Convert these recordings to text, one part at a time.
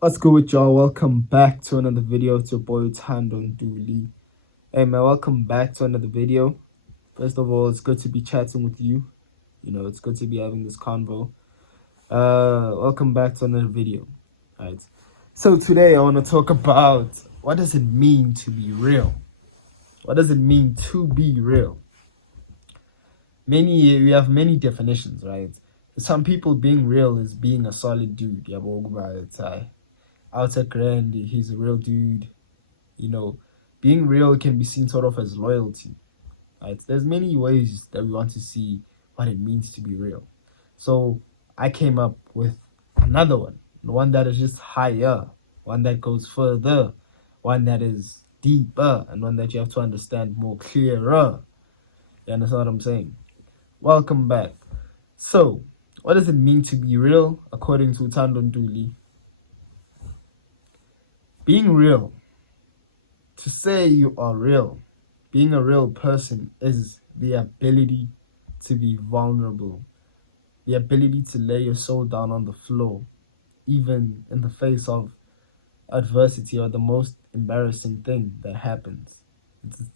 What's good with y'all? Welcome back to another video. It's your boy Tandon Dooley. Hey man, welcome back to another video. First of all, it's good to be chatting with you. It's good to be having this convo. Welcome back to another video. Alright. So today I want to talk about what does it mean to be real? What does it mean to be real? We have many definitions, right? For some people, being real is being a solid dude. Outer grand, he's a real dude. Being real can be seen sort of as loyalty. Right? There's many ways that we want to see what it means to be real. So I came up with another one that is just higher, one that goes further, one that is deeper, and one that you have to understand more clearer. You understand what I'm saying? Welcome back. So, what does it mean to be real according to Tandon Dooley? Being real, to say you are real, being a real person is the ability to be vulnerable, the ability to lay your soul down on the floor, even in the face of adversity or the most embarrassing thing that happens.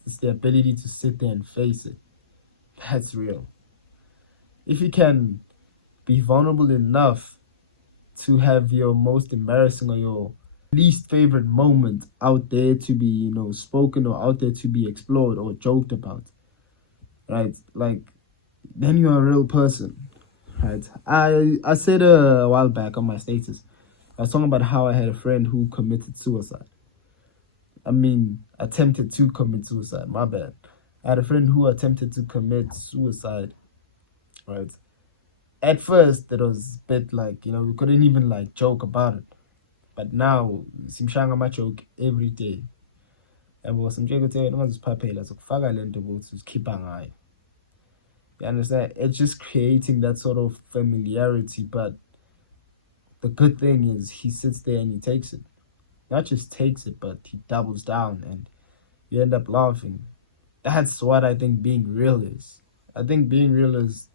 It's the ability to sit there and face it. That's real. If you can be vulnerable enough to have your most embarrassing or your least favorite moment out there to be, spoken, or out there to be explored or joked about, right? Like, then you're a real person, right? I said a while back on my status, I was talking about how I had a friend who committed suicide. Attempted to commit suicide. My bad. I had a friend who attempted to commit suicide, right? At first, it was a bit like, we couldn't even like joke about it. But now, simshanga my joke every day. And was some joke to papela so faga lento to keep an eye. You understand? It's just creating that sort of familiarity. But the good thing is he sits there and he takes it. Not just takes it, but he doubles down and you end up laughing. That's what I think being real is. I think being real is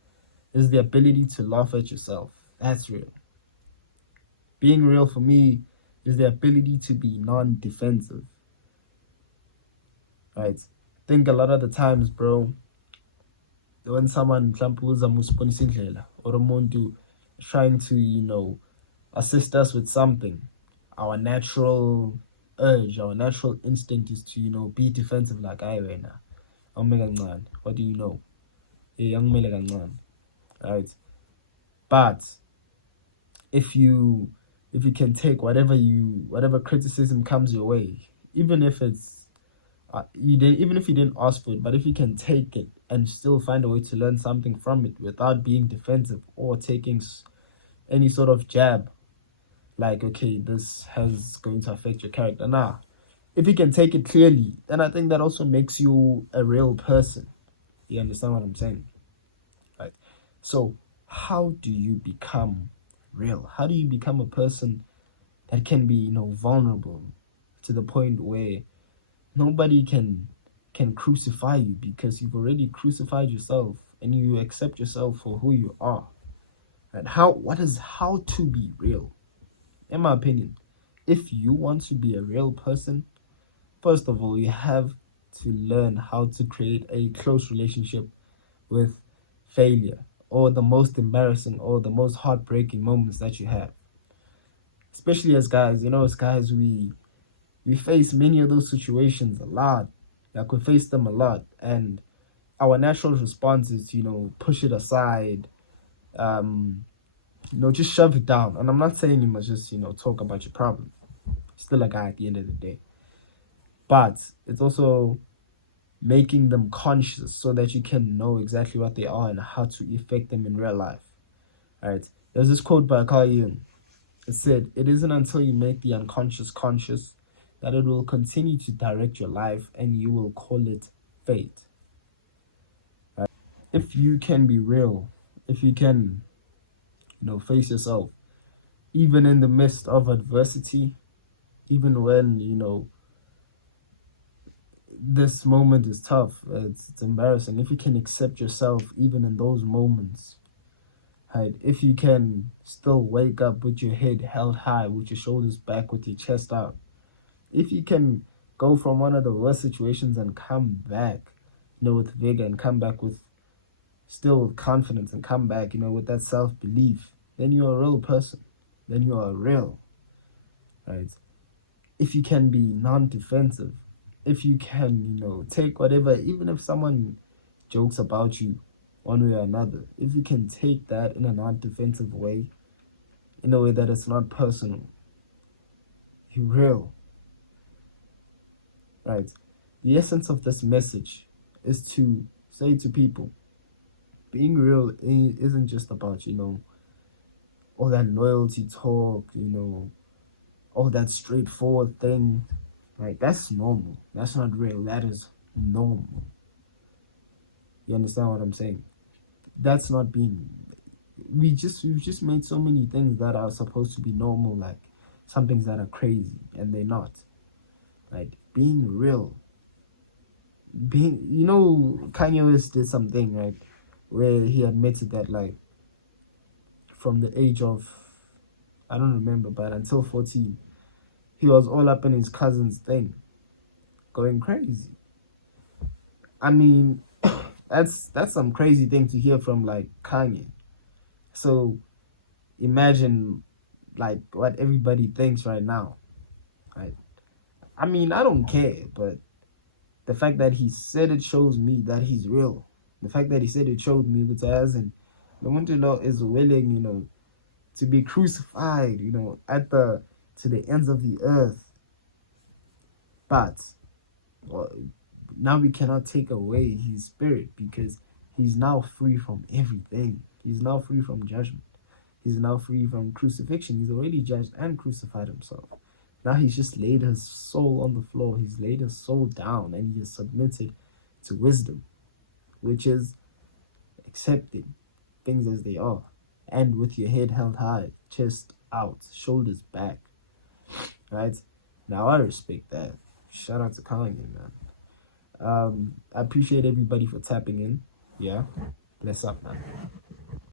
the ability to laugh at yourself. That's real. Being real for me is the ability to be non-defensive. Right? Think a lot of the times, bro, when someone or umuntu trying to, assist us with something, our natural urge, our natural instinct is to, be defensive like I wena. What do you know? Right? But if you can take whatever criticism comes your way, even if it's even if you didn't ask for it, but if you can take it and still find a way to learn something from it without being defensive or taking any sort of jab, like, okay, this has going to affect your character. Nah, if you can take it clearly, then I think that also makes you a real person. You understand what I'm saying? Right. So how do you become real? How do you become a person that can be, vulnerable to the point where nobody can crucify you because you've already crucified yourself and you accept yourself for who you are? And how to be real? In my opinion, if you want to be a real person, first of all, you have to learn how to create a close relationship with failure or the most embarrassing or the most heartbreaking moments that you have. Especially as guys, we face many of those situations a lot. Like, we face them a lot, and our natural response is to, push it aside, just shove it down. And I'm not saying you must just, talk about your problem. You're still a guy at the end of the day. But it's also making them conscious so that you can know exactly what they are and how to affect them in real life. All right. There's this quote by Carl Jung. It said, "It isn't until you make the unconscious conscious that it will continue to direct your life, and you will call it fate." Right? If you can be real, if you can, face yourself, even in the midst of adversity, even when, this moment is tough, it's embarrassing. If you can accept yourself even in those moments, right? If you can still wake up with your head held high, with your shoulders back, with your chest out, if you can go from one of the worst situations and come back, with vigor, and come back with still with confidence, and come back, with that self-belief, then you're a real person. Then you are real, right? If you can be non-defensive, if you can, take whatever, even if someone jokes about you one way or another, if you can take that in a non-defensive way, in a way that it's not personal, you're real, right? The essence of this message is to say to people, being real isn't just about, all that loyalty talk, all that straightforward thing. Right? That's normal. That's not real. That is normal. You understand what I'm saying? That's not being. We've just made so many things that are supposed to be normal, like some things that are crazy, and they're not. Right? Being real. Kanye West did something, right, where he admitted that, like, from the age of, I don't remember, but until 14, he was all up in his cousin's thing, going crazy. I mean, that's some crazy thing to hear from, like, Kanye. So imagine, like, what everybody thinks right now, right? I mean, I don't care, but the fact that he said it shows me that he's real. The fact that he said it showed me that as in the Lord is willing, to be crucified, to the ends of the earth. But now we cannot take away his spirit, because he's now free from everything. He's now free from judgment. He's now free from crucifixion. He's already judged and crucified himself. Now he's just laid his soul on the floor. He's laid his soul down, and he is submitted to wisdom, which is accepting things as they are, and with your head held high, chest out, shoulders back. Right? Now I respect that. Shout out to Kanye, man. I appreciate everybody for tapping in. Yeah. Bless up, man.